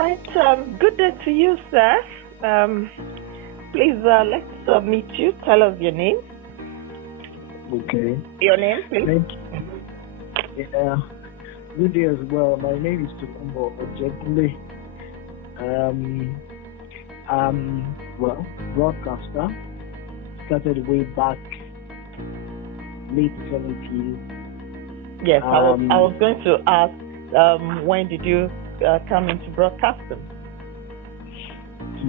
right. Good day to you, sir. Please, let's meet you. Tell us your name. Okay. Your name, please. Thank you. Yeah. Good day as well. My name is Tukumbo Ojekule. Well, broadcaster. Started way back late 70s. Yes, I was going to ask, when did you come into broadcasting?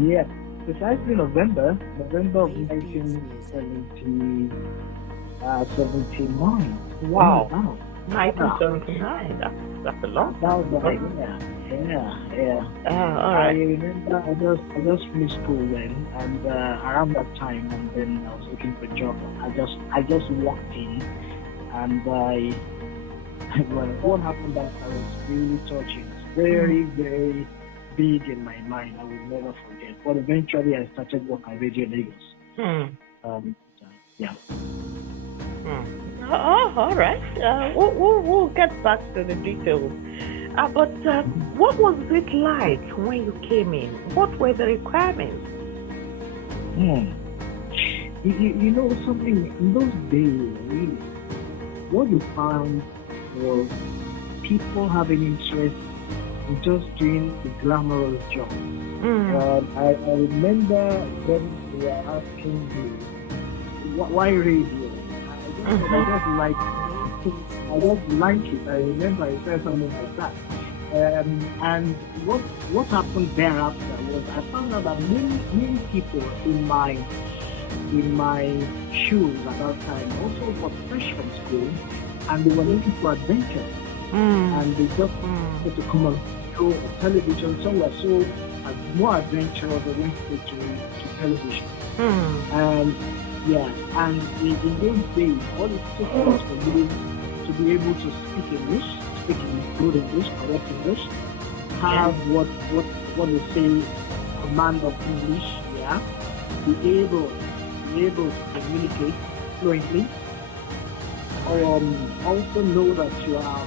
Yeah, precisely November of 1979. Wow. 1979. That's a long time. Yeah. All right. I remember I just finished school then, and around that time, and then I was looking for a job. I just walked in, and what happened that I was really touching. It's very, very big in my mind. I will never forget. But eventually, I started working at Radio Lagos. Yeah. All right. We'll get back to the details. But what was it like when you came in? What were the requirements? You know something, in those days, really, what you found was people having interest in just doing the glamorous job. I remember when they were asking me, why radio? I just like it. I remember I said something like that. And what happened thereafter was I found out that many people in my shoes at that time also were fresh from school, and they were looking for adventure. And they just wanted to come on show television. Some were so more adventurous, they went to television. And in those days, what it took was for me to be able to speak English, speak good English, correct English, have what they say, command of English, be able to communicate fluently, also know that you are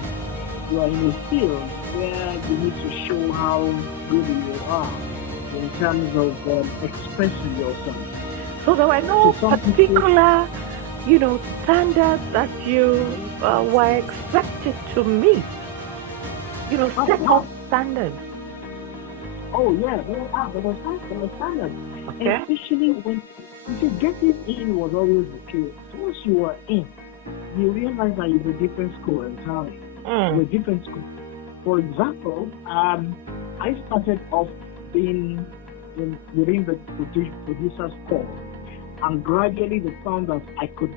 in a field where you need to show how good you are in terms of expressing yourself. So there were no particular, standards that you were expected to meet. Set up standards. Oh yeah, there was standards. Okay. Especially when getting in was always the case. Once you were in, you realize that you're a different school entirely. You're a different school. For example, I started off being within the producer's corps, and gradually they found that I could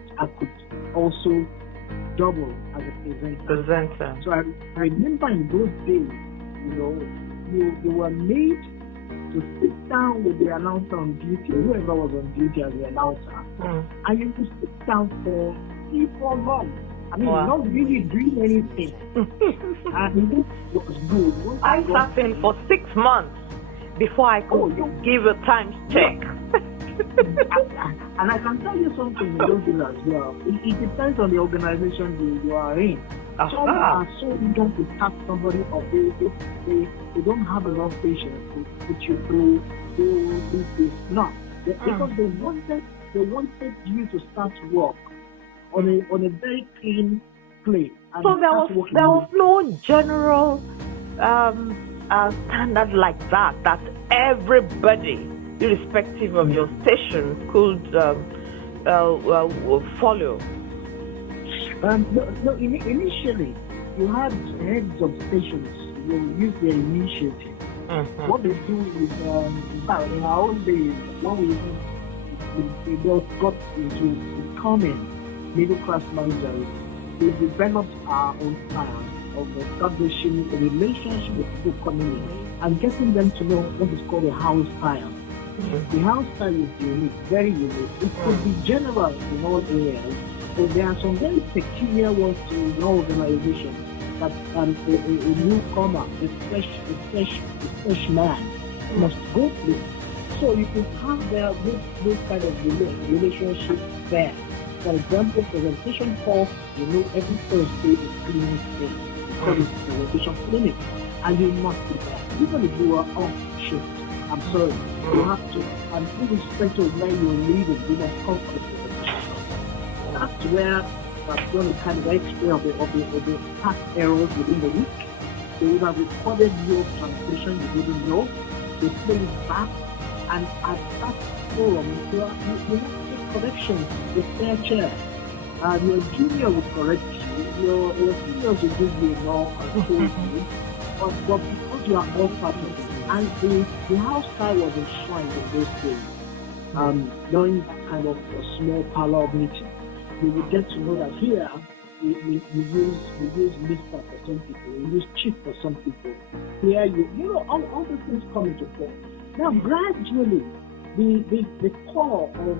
also double as a presenter. So I remember in those days, you were made to sit down with the announcer on duty, whoever was on duty as the announcer, and you could sit down for 3-4 months. I mean, not really doing anything. And it was good. I sat in for 6 months before I could give a time check. And I can tell you something in those days as well. It depends on the organization you are in. Some are so eager to tap somebody or they don't have enough patience to put you through this. No. Because they wanted you to start work on a very clean plate. So there was no general standard like that everybody, irrespective of your station, could follow. No, initially, you had heads of stations who use their initiative. What they do is, in our own days, when we just got into becoming middle-class managers, we developed our own style of establishing a relationship with people coming in and getting them to know what is called a house style. The house style is unique, very unique. It could be general in all areas, but there are some very peculiar ones to an organization that a newcomer, a fresh man must go through. So you can have those kind of relationships there. For example, presentation course, every Thursday is cleaning day because it's presentation clinic. and you must be there. Even if you are off shift, I'm sorry, you have to, and irrespective of where you're leaving, you must come to the position. That's where I've done a kind of X-ray of the past errors within the week. They would have recorded your translation you didn't know. They play it back, and at that forum, you have to take corrections with fair share. Your junior will correct you, your seniors will give you more and show you, but because you are all part of it, and the house style was enshrined in those days, during that kind of a small parlor meeting, you would get to know that here, we use Mr. for some people, we use Chief for some people. Here, all these things come into play. Now, gradually, the core of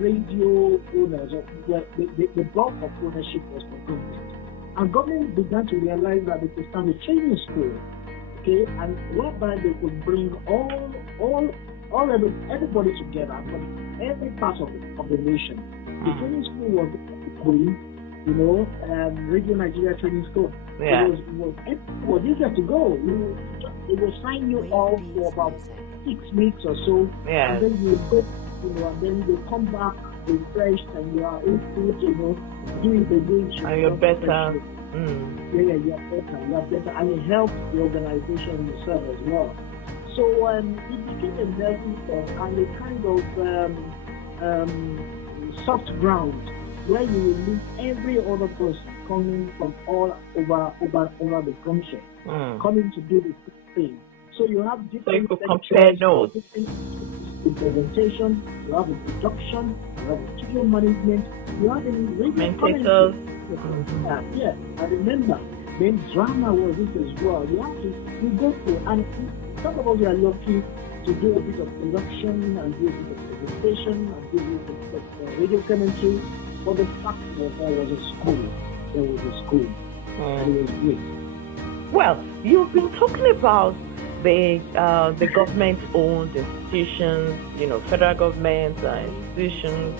radio owners, the bulk of ownership was the government. And government began to realize that they could start a training school, okay, and whereby they could bring everybody together from every part of the nation. The training school was Queen, Radio Nigeria Training School. Yeah. It was easier to go. It will sign you off for about 6 weeks or so, Yeah. and then you go, and then you come back refreshed, and you are able to, do it again. And you're better. Yeah, you're better, and it helps the organization yourself as well. So it became a level and a kind of soft ground where you will meet every other person coming from all over the country, coming to do the same thing. So you have different. So you could compare notes. The presentation, you have the production, you have the studio management, you have the radio commentators. Yeah, I remember. Then drama was it as well. You go through, and some of us we are lucky to do a bit of production and do a bit of presentation and do a bit of radio commentary. But the fact was there was a school. There was a school. And it was great. Well, you've been talking about the government-owned institutions, federal government institutions,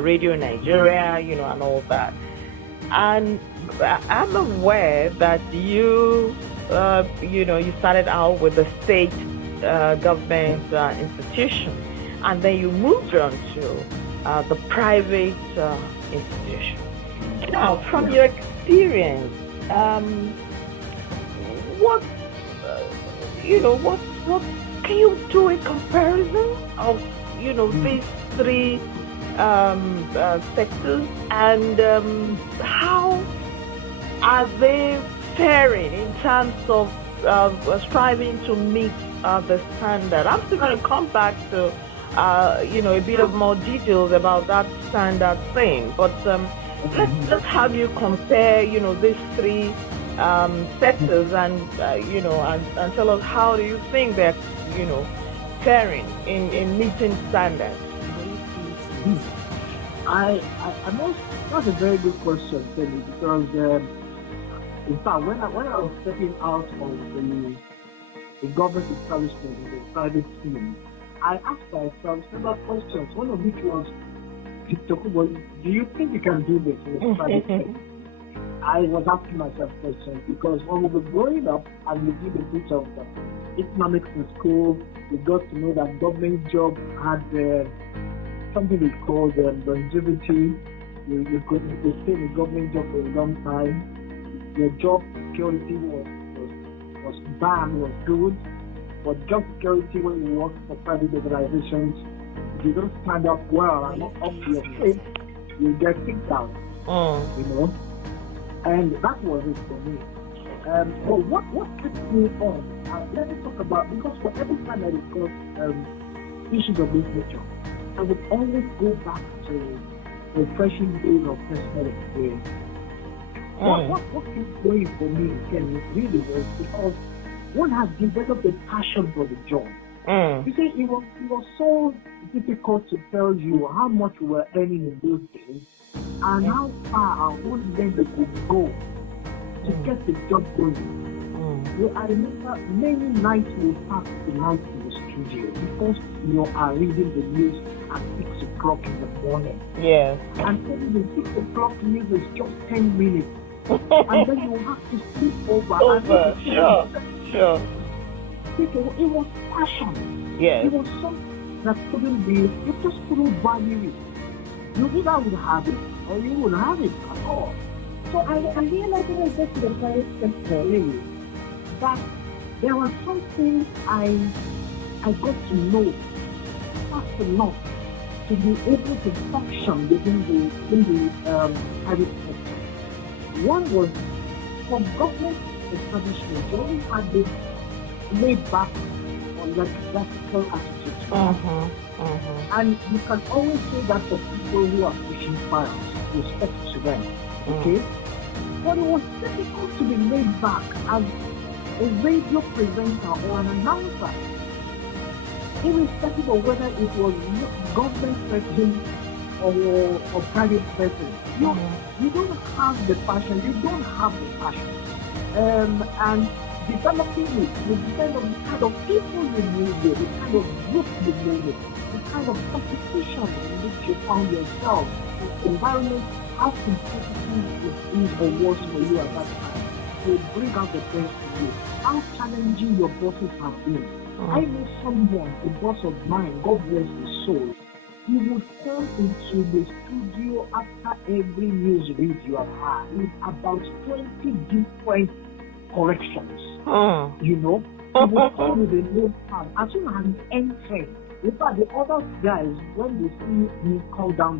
Radio Nigeria, and all that. And I'm aware that you started out with the state government institution, and then you moved on to the private institution. Now, from your experience, what can you do a comparison of these three sectors, and how are they faring in terms of striving to meet the standard? I'm still going to come back to a bit of more details about that standard thing, but let's have you compare these three sectors and tell us how do you think they're faring in meeting standards. That's a very good question, Kemi, because in fact when I was stepping out of the government establishment in the private scene, I asked myself several questions, one of which was, do you think you can do this in the private scene? I was asking myself questions because when we were growing up and we did a bit of economics in school, we got to know that government job had something they called longevity. You could stay in a government job for a long time. Your job security was good, but job security when you work for private organizations, if you don't stand up well and not up to your place, you get kicked out. And that was it for me. But what kept me on? Let me talk about, because for every time I discuss issues of this nature, I would always go back to refreshing days of personal experience. What kept going for me, Ken, really was because one has developed a passion for the job. You see, it was so difficult to tell you how much we were earning in those days and how far our own length could go to get the job going. I remember many nights we passed the night in the studio because you are reading the news at 6 o'clock in the morning. Yes. And then the 6 o'clock news is just 10 minutes. And then you have to sleep over. Sure. Sure. It was passion. Yes. It was something that couldn't be, you just couldn't value it. You either would have it or you would have it at all. So I realized when I get to the private sector, really, that there was something I got to know fast enough to be able to function within the private sector. One was for government establishment, you always had this laid back or vertical attitude. And you can always say that for people who are pushing files, respect to them. Okay? But it was difficult to be laid back as a radio presenter or an announcer, irrespective of whether it was government person or private person. You don't have the passion, you don't have the passion. And developing it will depend on the kind of people you move with, the kind of group you move with, the kind of competition in which you found yourself, the environment, how competitive it is or was for you at that time, will bring out the best in you. How challenging your bosses have been. I know someone, a boss of mine, God bless his soul, he would come into the studio after every news read you have had with about 20 different corrections. You know, he would come with a notepad. As soon as he's entering, in fact, the other guys, when they see me come down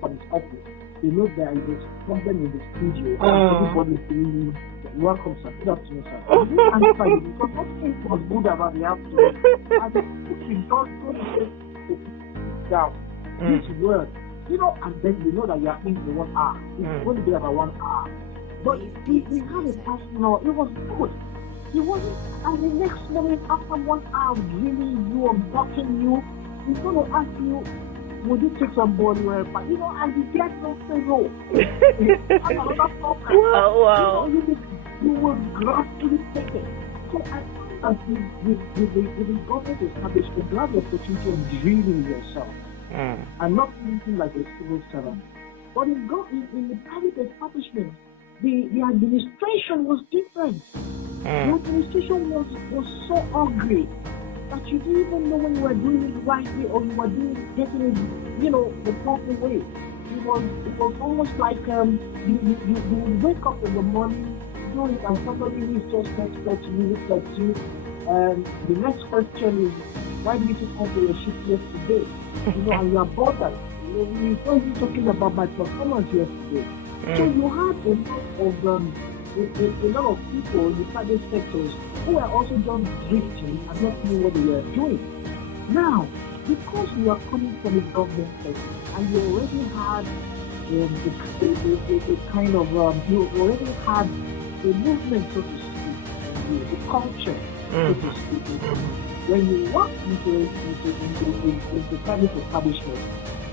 from his office, they know there is a problem in the studio. Everybody is saying, welcome, sir. Good afternoon, sir. I didn't answer you because nothing was good about the afternoon. And he don't down this word, and then you know that you are in for 1 hour. It's going to be about 1 hour. But we had a personal, it was good. It wasn't, and the next moment after 1 hour, really you are blocking you, he's going to ask you, would you take some body wear? But and you get something wrong. Wow. You will gradually take it. So I as with the government establishment, you have the opportunity of dreaming yourself and not thinking like a civil servant. But in the private establishment, the administration was different. The administration was so ugly that you didn't even know when you were doing it rightly or you were getting it, the proper way. It was almost like you wake up in the morning, do it, and somebody who is just next to you looks at you. The next question is, why did you come to your shift yesterday? And you are bothered. You're only talking about my performance yesterday. So you had a lot of people in the private sectors who are also just drifting and not knowing what they were doing. Now, because you are coming from the government sector and you already had a kind of, you already had a movement, so to speak, the culture, so to speak. When you walk into private establishment,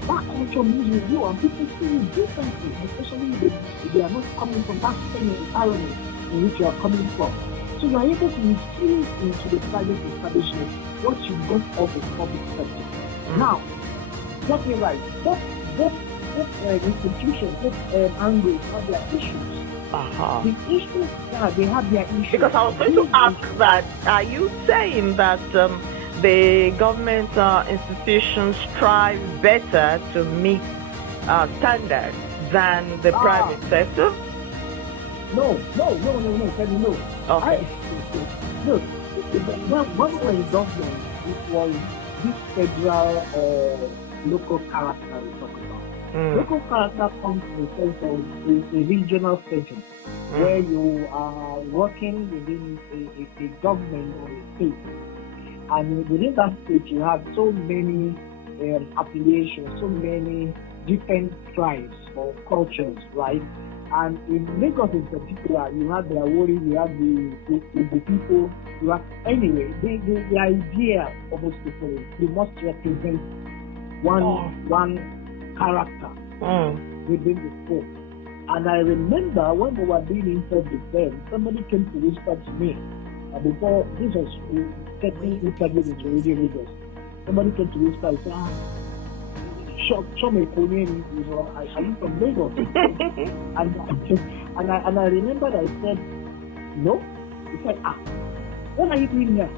that culture moves with you and people see you differently, especially if they are not coming from that same environment in which you are coming from. So you are able to infuse into the private establishment what you got off the public sector. Now, get me right, both institutions, both angles have their issues. The issues, they have their issues. Because I was going to ask that, are you saying that the government institutions strive better to meet standards than the private sector? No. Okay. Look, when we were in government, it was this federal or local character we talk about. Local character comes in the sense of a regional setting where you are working within a government or a state. And within that state, you have so many affiliations, so many different tribes or cultures, right? And in Lagos in particular, you have the Awori, you have the people, you have, anyway, the idea of most people is you must represent one character within the scope. And I remember when we were being interviewed with them, somebody came to whisper to me, before this was getting interviewed in Radio Lagos, somebody came to whisper and said, show me Korean, are you from Lagos? and I remember that I said, no. He said, what are you doing here?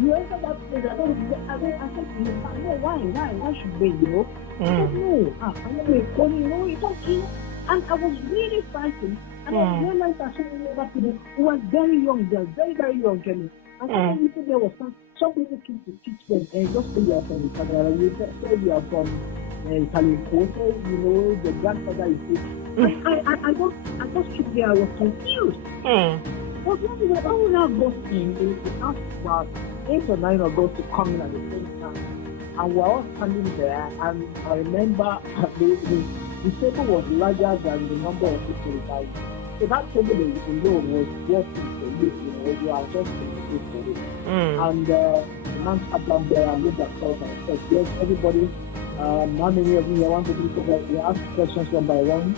You enter that place, I said to him, no, why should they, you know? I said, no, I'm not calling, you know, it's okay. And I was really frightened. And I realized that some of the people who were very young, they were very, very young, Kemi. And some there was some people came to teach them, and just say you are from Italian, you say you are from Italian culture, you know, the grandfather is this. I just stood there, I was confused. But when we were all now busting, they asked about 8 or 9 of us to come in at the same time. And we were all standing there, and I remember the table was larger than the number of people inside. So that table alone was working for you, you know, you are just in for it. And the man sat down there and looked at us and said, yes, everybody, how many of you want to do that? We asked questions one by one,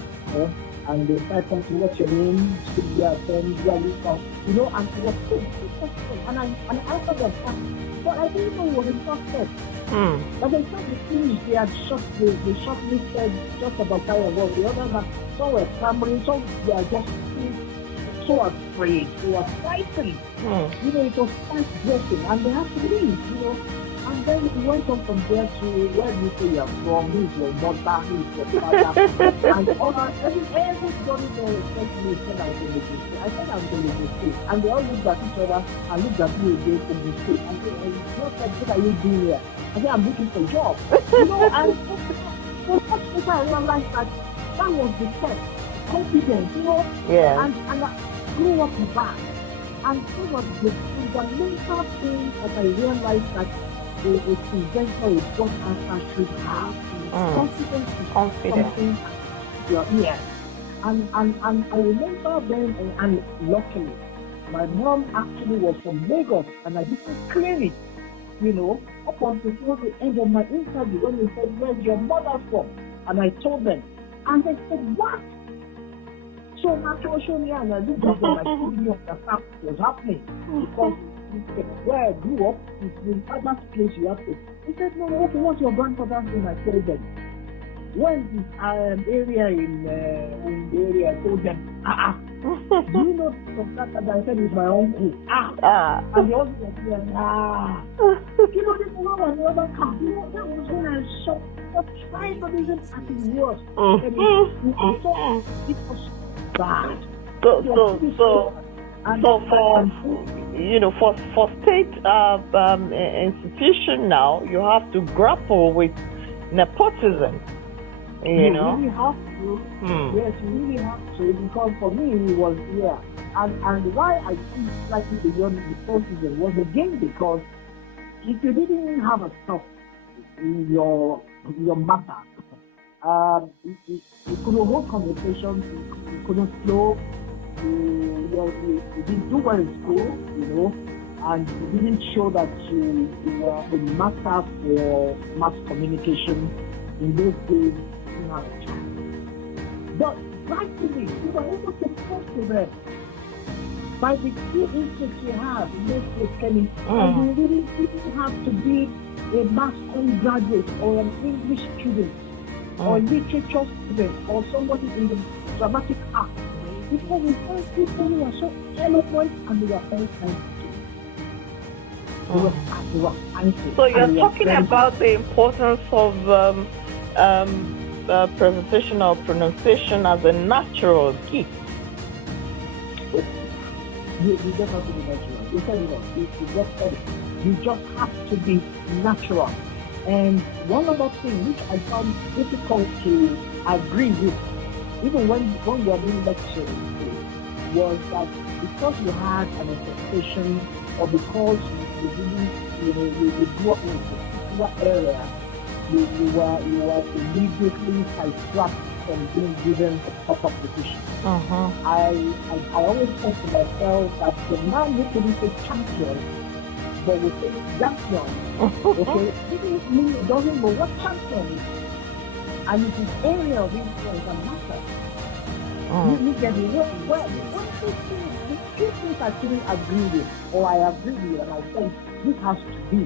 and they started asking what's your name, speak your friends, where you from, you know, and it was so difficult. And I answered that question, but I didn't know it was a suspect. But they said the things they had they shortly said just about kind of what the others are so were clamoring, so they are just so afraid, they were frightened. You know, it was quite dressing, and they had to leave, you know. And then we went on from there to where you say you're from, who's your mother, who's your father, and all that. Everybody there respected me said I was in the mistake. I said I was in the mistake. And they all looked at each other and looked at me again in the mistake. And said, what are you doing here? I said, I'm looking for a job. You know, and so much later I realized that was the test. Confidence, you know. Yeah. And I grew up in that. And it was the fundamental thing that I realized that a presenter, a broadcaster should have. Confidence is something. Yes. And I remember then, and luckily, my mom actually was from Lagos, and I didn't clear it, you know, up until the end of my interview when they said, where's your mother from? And I told them, and they said, what? So naturally, show me, and I looked at them, I couldn't understand what was happening, because where I grew up, it's in other place you have to. He said, no, okay, what's your grandfather's name? I told them. When this area in the area, I told them, do you know from that? I said, it's my uncle. And the other was there, You know, this one and the other come. You know, that was when I saw the tribalism at its worst. It was bad. So for state institution now, you have to grapple with nepotism. You know? Really have to. Yes, you really have to, because for me it was and why I think slightly beyond nepotism was again because if you didn't have a stuff in your matter, you couldn't hold conversations, you couldn't flow. You didn't do well in school, you know, and you didn't show that you were a master for mass communication. In those days, you didn't have a chance. But practically, you were able to talk to them by the few instincts you have in those days, Kemi. And you really didn't have to be a mass graduate or an English student or literature student or somebody in the dramatic arts. Because we find people who are so eloquent and they are all kinds of So you're talking about the importance of presentation or pronunciation as a natural gift. You just have to be natural. You said it. You just have to be natural. And one other thing which I found difficult to agree with, even when we were doing lectures, was that because you had an expectation or because you didn't, you grew up in a particular area, you were immediately sidetracked from being given a proper position. I always said to myself that the man who couldn't say champion, but would say champion, okay, it doesn't know what champion is. And it is area of influence and matter. You get it. The two things I couldn't agree with, or I agree with, and I said this has to be.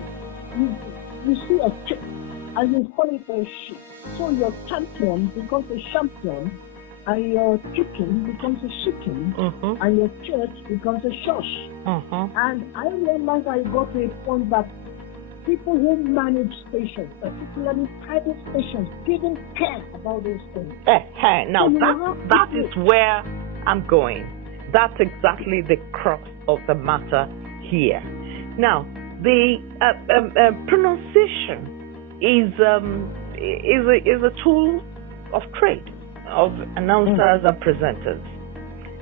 You see a chip, and you call it a ship. So your champion becomes a champion and your chicken becomes a chicken, and your church becomes a church. And I realized I got to a point that people who manage stations, particularly private stations, didn't care about those things. Now that is where I'm going. That's exactly the crux of the matter here. Now, the pronunciation is a tool of trade, of announcers and presenters,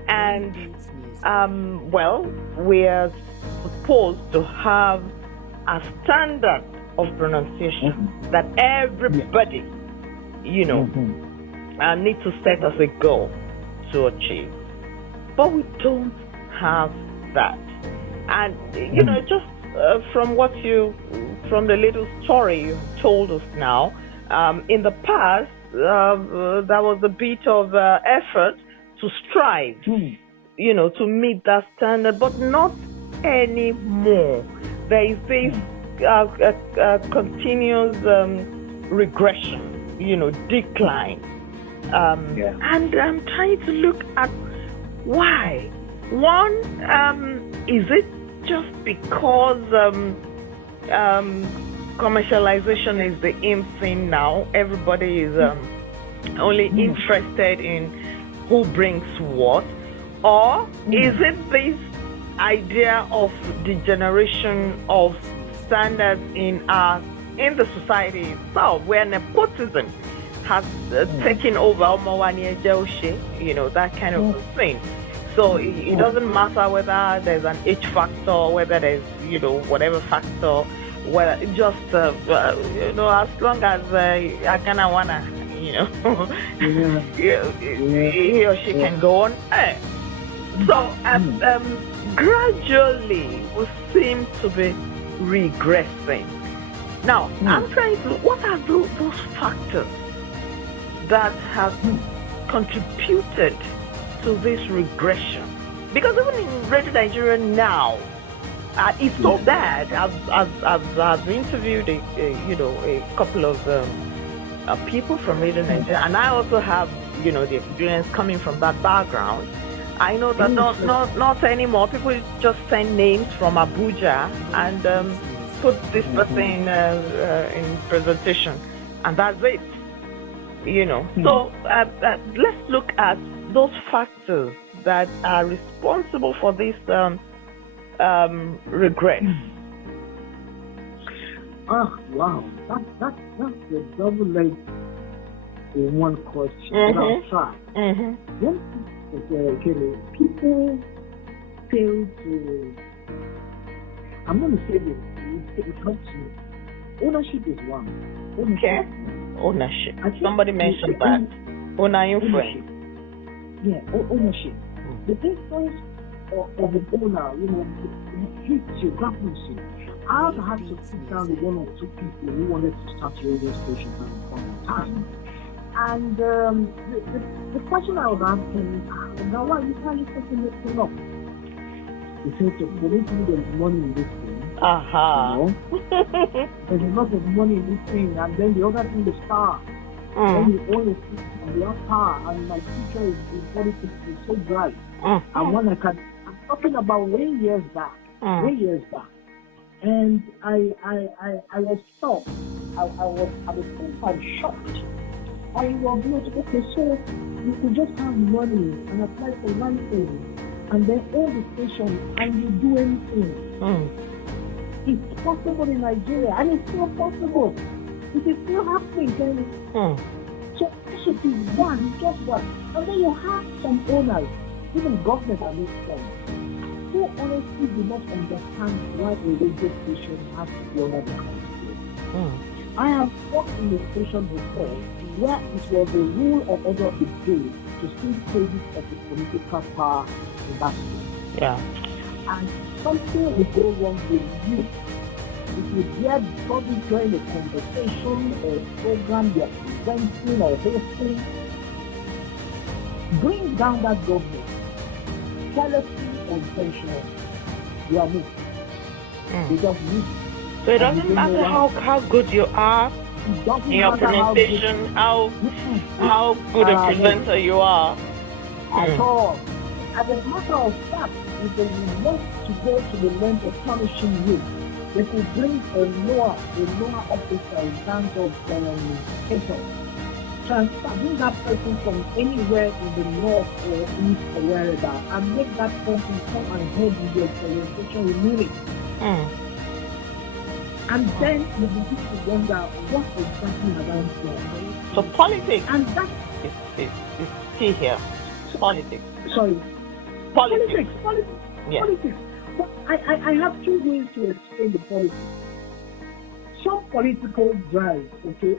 and we are supposed to have a standard of pronunciation that everybody, need to set as a goal to achieve. But we don't have that. And, just from the little story you told us now, in the past, there was a bit of effort to strive, to meet that standard, but not anymore. There is this continuous regression, decline. And I'm trying to look at why. One, is it just because commercialization is the in thing now? Everybody is only interested in who brings what? Or is it this idea of degeneration of standards in the society itself, where nepotism has taken over, that kind of thing? So it doesn't matter whether there's an H factor, whether there's, whatever factor, whether just, as long as I kind of wanna, he or she can go on. So gradually we seem to be regressing. Now, I'm trying to, what are those factors that have contributed to this regression? Because even in Radio Nigeria now, it's so bad. I've interviewed a couple of people from Radio Nigeria, and I also have the experience coming from that background. I know that not anymore. People just send names from Abuja and put this person in presentation, and that's it. So let's look at those factors that are responsible for this regret. Wow, that's a double-edged in one question. I'll try. People fail to. I'm going to say this. It helps me. Ownership is one. Ownership. Somebody mentioned that. Ownership. Yeah, ownership. The influence of the owner, hits you, grapples you. I've had to sit down with one or two people who wanted to start radio stations at the time. And the question I was asking, now why you can't setting this thing up? They said, for me, there's money in this thing. There's a lot of money in this thing, and then the other thing is power. Then you own a system, and you have power, and my future is politics is so bright. And when I'm talking about way years back, and I was shocked. I was shocked. I was like, okay, so you could just have money and apply for one thing, and then own the station, and you do anything. It's possible in Nigeria, and it's still possible. It is still happening, Kemi. So ownership is one, just one. And then you have some owners, even government at this point, who honestly do not understand why a radio station has to be under the country. I have worked in a station before where it was the rule of order of the day to sing praises of the political power in that state. Yeah. And something will go wrong with you. If you dare probably join a conversation or a program you're presenting or hosting, bring down that government, carelessly or intentionally. You are moved. They just move. So it doesn't matter how good you are, It doesn't In your matter pronunciation, how good a presenter you are. At all. As a matter of fact, if they want to go to the length of punishing you, they could bring a law officer in terms of people. Bring that person from anywhere in the north or east or wherever, and make that person come and head with your presentation immediately. And then you begin to wonder what exactly have I done. So politics, and that is key here. Politics. Sorry. Politics. Yeah. Politics. But I have two ways to explain the politics. Some political drives, okay,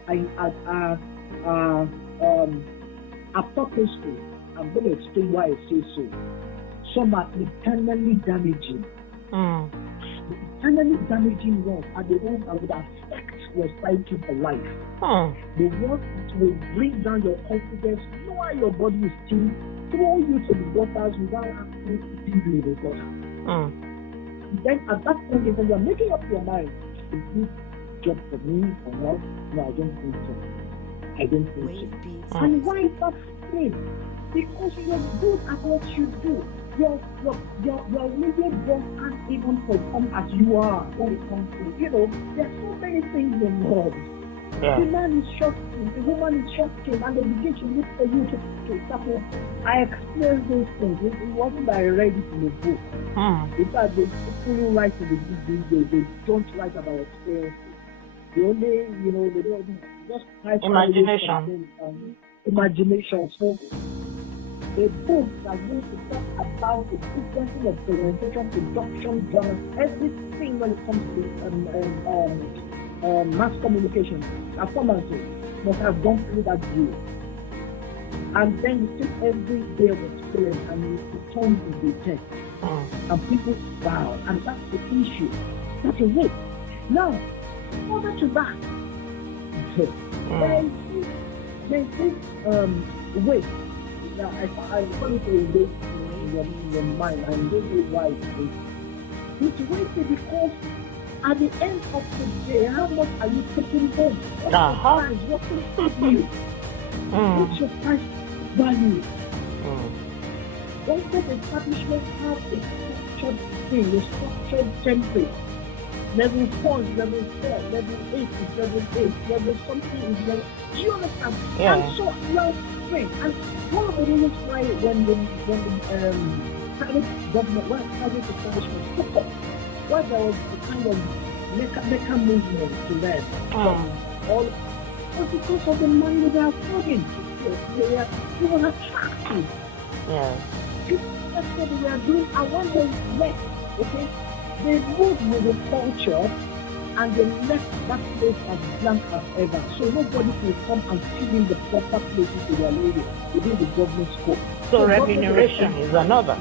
are purposeful. I'm going to explain why I say so. Some are internally damaging. The internally damaging ones are the ones that would affect your psyche for life. The ones that will bring down your confidence, lower your body esteem, throw you to the waters without actually putting you in the water. Then at that point, when you're making up your mind, is this job for me or not? No, I don't think so. And why is that great? Because you're good at what you do. Your immediate boss can't even perform as you are when it comes to, there's so many things involved. Yeah. The man is shocking, the woman is shocking, and they begin to look for you to tackle. I experienced those things. It wasn't that I read it in a book. In fact, the people who write in the book these days, they don't write about experiences. They only, they don't just write imagination. So a book that going to talk about the frequency of presentation, production, dramas, everything when it comes to mass communication, performances must have gone through that view. And then you take every day of experience and you turn to the test. And people wow, and that's the issue. That is it. Now, further to that, there's this way. Now, I call it a way in your mind, and don't know why it's wasted because at the end of the day, how much are you taking home? What's your price? What's your value? What's your price value? Don't let establishments have a structured thing, a structured template. Level 4 is level 4, level 8 is level 8, level something is level. Do you understand? Yeah. And so now, and one of the reasons why when the private government, when private establishments took up, why there was a kind of mecha movement to them all was because of the money they are throwing. They were attractive. Yeah. That's what they were doing. And when they left, okay, they moved with the culture and they left that place as blank as ever. So nobody can come and fill in the proper places they are living within the government scope. So remuneration is another.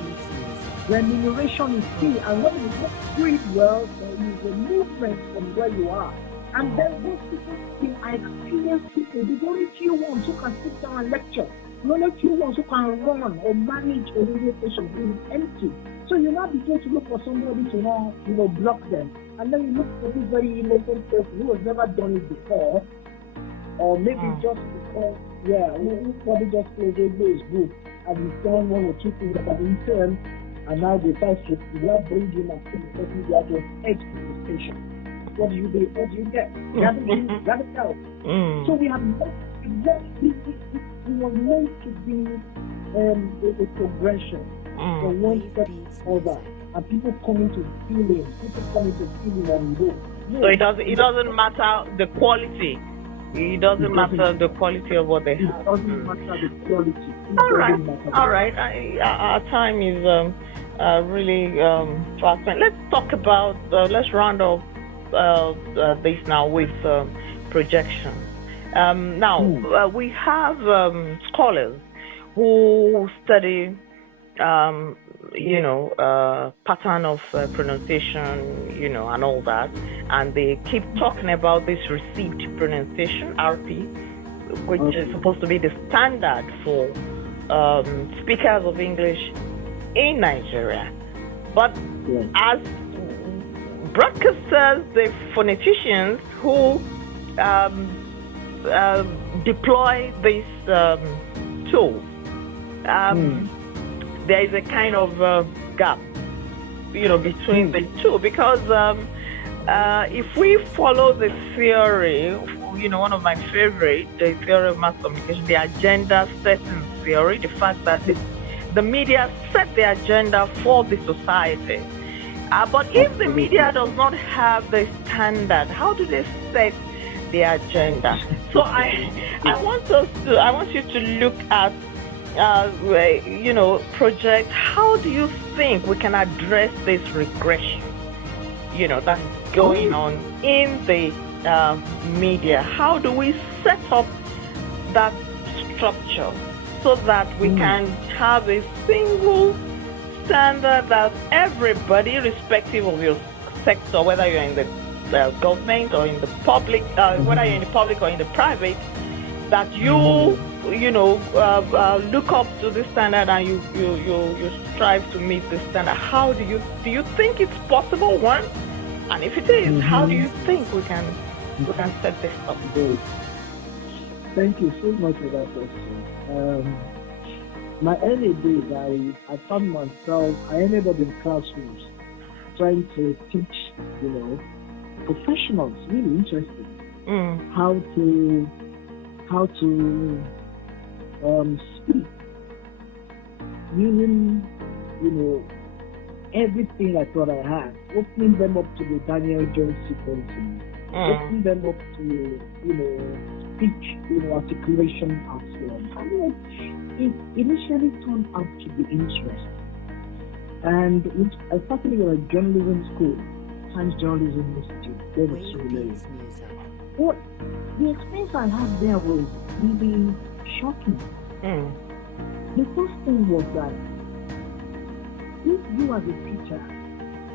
Remuneration is key, and when you do it well, there is a movement from where you are. And then those people, I experience people, there's only few ones who can sit down and lecture. The only few ones who can run or manage a radio station is empty. So you now begin to look for somebody to now, block them. And then you look for this very innocent person who has never done it before, or maybe just because, who probably just feels radio is good, and he's done one or two things that have been done, and now they decide to bring him and put the person there to edge the station. What do you do? What do you get? You haven't been help. So we have it was meant to be a progression from one step to other, and people coming to feeling and go. So it doesn't matter the quality. It doesn't matter the quality of what they have. It doesn't matter the quality. All right. Our time is really fast. Let's talk about. Let's round off this now with projection. Now we have scholars who study, pattern of pronunciation, and all that, and they keep talking about this received pronunciation (RP), which is supposed to be the standard for speakers of English in Nigeria. But as broadcasters, the phoneticians who deploy these tools, there is a kind of gap, between the two, because if we follow the theory, one of my favorite, the theory of mass communication, the agenda setting theory, the fact that the media set the agenda for the society. But if the media does not have the standard, how do they set the agenda? So I want you to look at, project. How do you think we can address this regression, that's going on in the media? How do we set up that structure so that we can have a single standard that everybody, irrespective of your sector, whether you're in the government or in the public, whether you're in the public or in the private, that you look up to this standard and you strive to meet this standard? How do you think it's possible? One, and if it is, how do you think we can set this up? Thank you so much for that question. My early days, I found myself, I ended up in classrooms trying to teach, professionals, really interested, how to speak using, everything I thought I had, opening them up to the Daniel Jones sequencing, opening them up to, speech, articulation as well. It initially turned out to be interesting. And I started with a journalism school, Science Journalism Institute, there was Surulere. But the experience I had there was really shocking. The first thing was that if you as a teacher,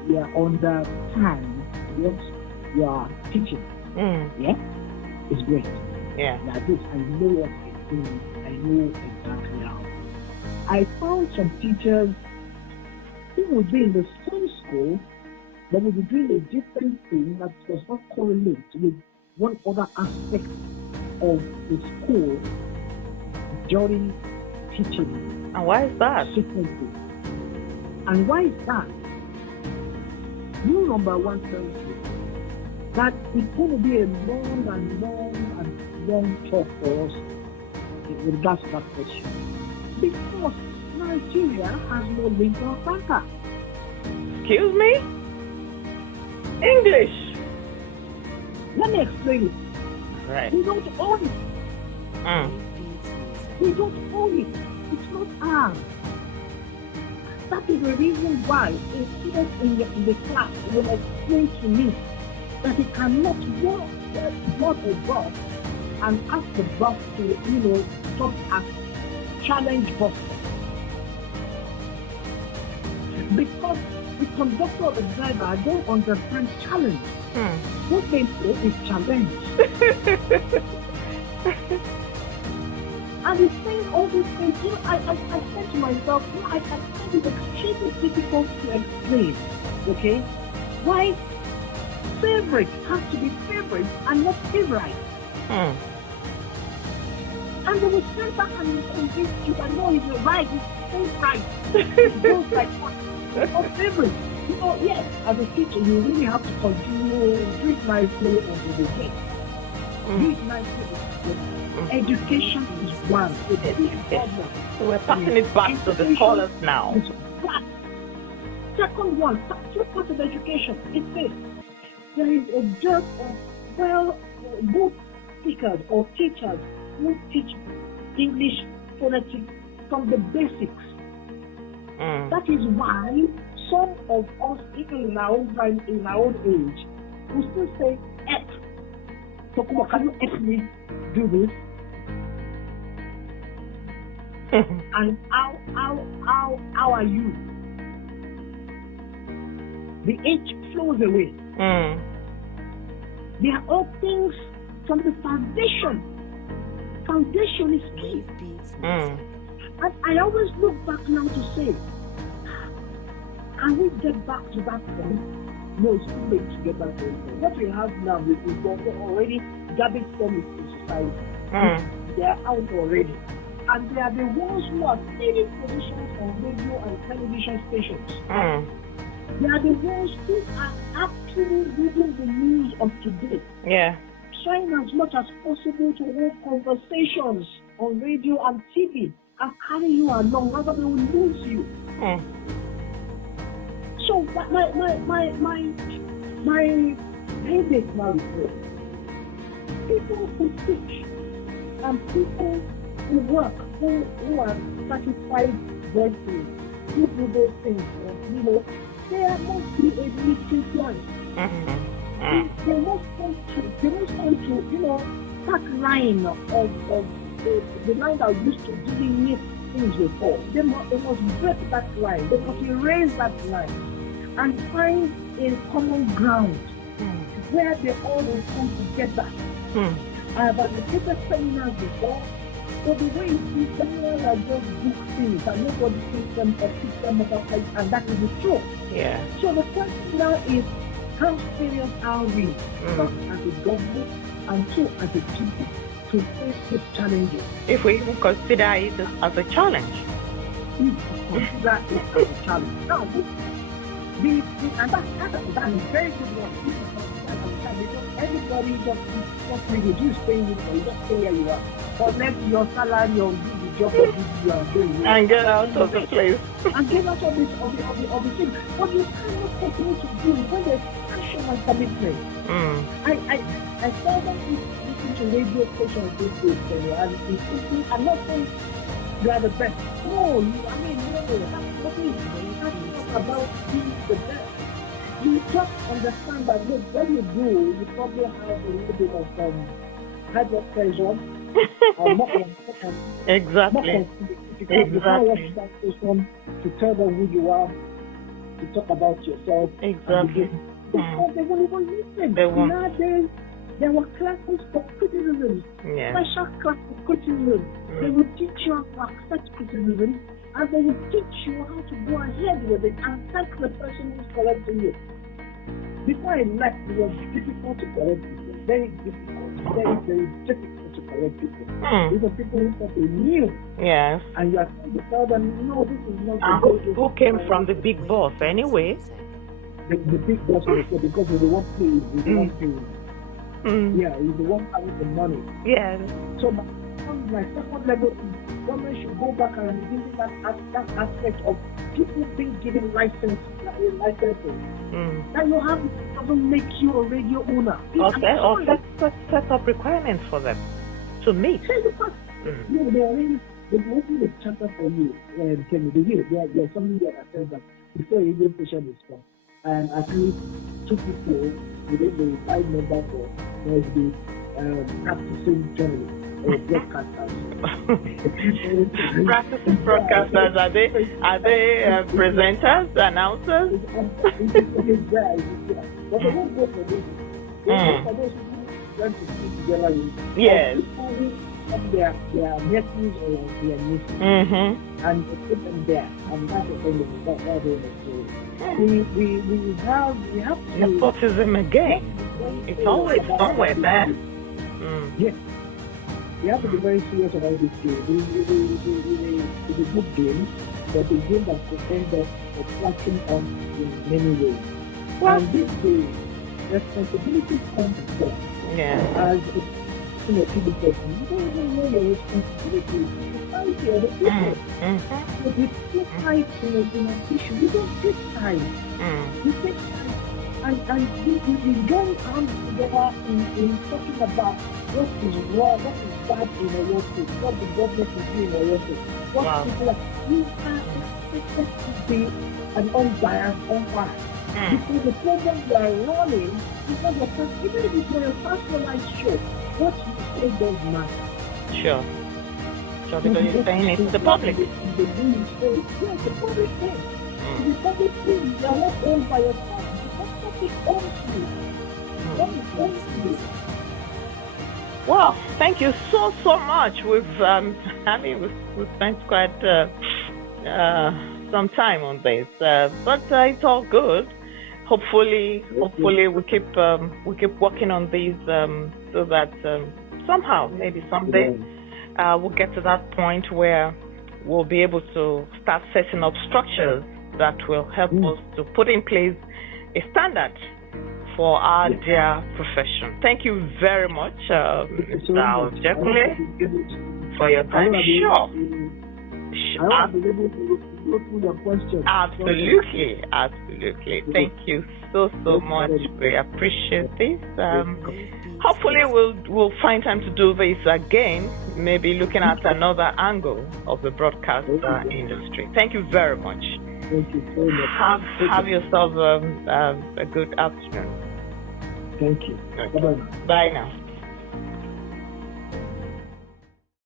you are understand what you are teaching, it's great. Yeah. Like this, I know what I'm doing. I know exactly how. I found some teachers who would be in the same school, but would be doing a different thing that does not correlate with one other aspect of the school during teaching. And why is that? Sequences. And why is that? Rule number one tells you that it's going to be a long talk for us with regards to that question. Because Nigeria has no lingua franca. Excuse me? English. Let me explain it. Right. We don't own it. We don't own it. It's not ours. That is the reason why a student in the class will explain to me that he cannot walk a bus and ask the boss to, stop at challenge bus. Because the conductor or the driver don't understand challenge. What they say is challenge. And he's saying all these things. I said to myself, I find it extremely difficult to explain. Okay? Why favorite has to be favorite and not favorite. And they will stand back and convince you that no, it's right, it's so right. It goes like what? Or favorite. Yes, as a teacher, you really have to continue, treat nicely over the day. Treat nicely over the day. Education is one. So we're passing it back to the scholars now. Second one, part of education is this. There is a dearth of good speakers or teachers who teach English phonetics from the basics. That is why some of us, even in our own time, in our own age, will still say F. So come on, can you help me do this? And how are you? The H flows away. They are all things from the foundation. Foundation is key. And I always look back now to say, can we get back to that point? No, it's too late to get back to that point. What we have now is already garbage from outside. They are out already. And they are the ones who are filling positions on radio and television stations. They are the ones who are actually reading the news of today. Yeah. Trying as much as possible to hold conversations on radio and TV and carry you along, rather they will lose you. So my headache now is this. People who teach and people who work, who are satisfied voices, who do those things, there must be a meeting point. They must come to, that line of the line that used to delineate things before. They must break that line. They must erase that line and find a common ground where they all will come together. I've attended seminars before, but the way you see seminars are just book things and nobody takes them or picks them up, and that is the truth. Yeah. So the question now is, how serious are we, first as a government and two as a people, to face these challenges? If we even consider it as a challenge. Consider it as a challenge. Now, and that's a very good one. Because everybody just really do staying with you, just stay where you are. Collect your salary or do the job that you are doing. And get out of the place. And get out of the thing. But you cannot continue to do when there's passion and commitment. I seldom listen to radio stations these days, and I'm not saying you are the best. No, that's nothing. It's not about being the best. You just understand that, look, when you do, you probably have a little bit of high blood pressure. Exactly. Because you can't watch that station to tell them who you are, to talk about yourself. Exactly. Because they won't even listen. They won't. Nowadays, there were classes for criticism, special class for criticism. They will teach you how to accept criticism, and they will teach you how to go ahead with it and thank the person who's correcting you. Before I left, it was difficult to correct people. Very difficult. Very, very difficult to correct people. These are people who thought they knew. Yes. And you are trying to tell them, no, this is not the who came from the big boss anyway? The big boss was there because he's the one paying. He's the one paying. Yeah, he's the one having the money. Yes. So my second level is government should go back and revisit that aspect of people being given licenses. That you have doesn't make you a radio owner. Or set up requirements for them to meet. No, they're opening the chapter for you, Kemi. There's something there that says that before a radio station is formed, and at least 2 people within the 5 members must be practicing journalists. Broadcasters. Practicing broadcasters, are they presenters, announcers? But they won't go for this. They go for those who want to see together. Yes. People who have their nephews or their nieces, and they put them there, and that's the thing that's we have to nepotism again. It's always somewhere there. Yes. We have to be very serious about this game. It's a good game, but a game that could end up attracting us in many ways. Well, and this day, responsibility comes from as a people person. You don't even know your responsibility to society or the people. But you take time in an issue. You don't take time. You take time. And we join hands together in talking about what is wrong, what is bad in a workplace, what the government is doing in a workplace. What people are, you are expected to be an unbiased, unbiased. Because the program you are running, because even if it's for a personalized show, what you say does matter. Sure. So because you're saying it's the public. The way you say it, yes, the public thing. The public thing, you are not owned by yourself. Well, thank you so much. We've spent quite some time on this, but it's all good. Hopefully we keep working on these so that somehow, maybe someday, we'll get to that point where we'll be able to start setting up structures that will help us to put in place a standard for our dear profession. Thank you very much, Mr. Ojekule, for your time. Sure. I was able to go through your questions. Absolutely. Thank you so much. We appreciate this. Hopefully we'll find time to do this again, maybe looking at another angle of the broadcast industry. Thank you very much. Thank you so much. Have yourself a good afternoon. Thank you. Okay. Bye now.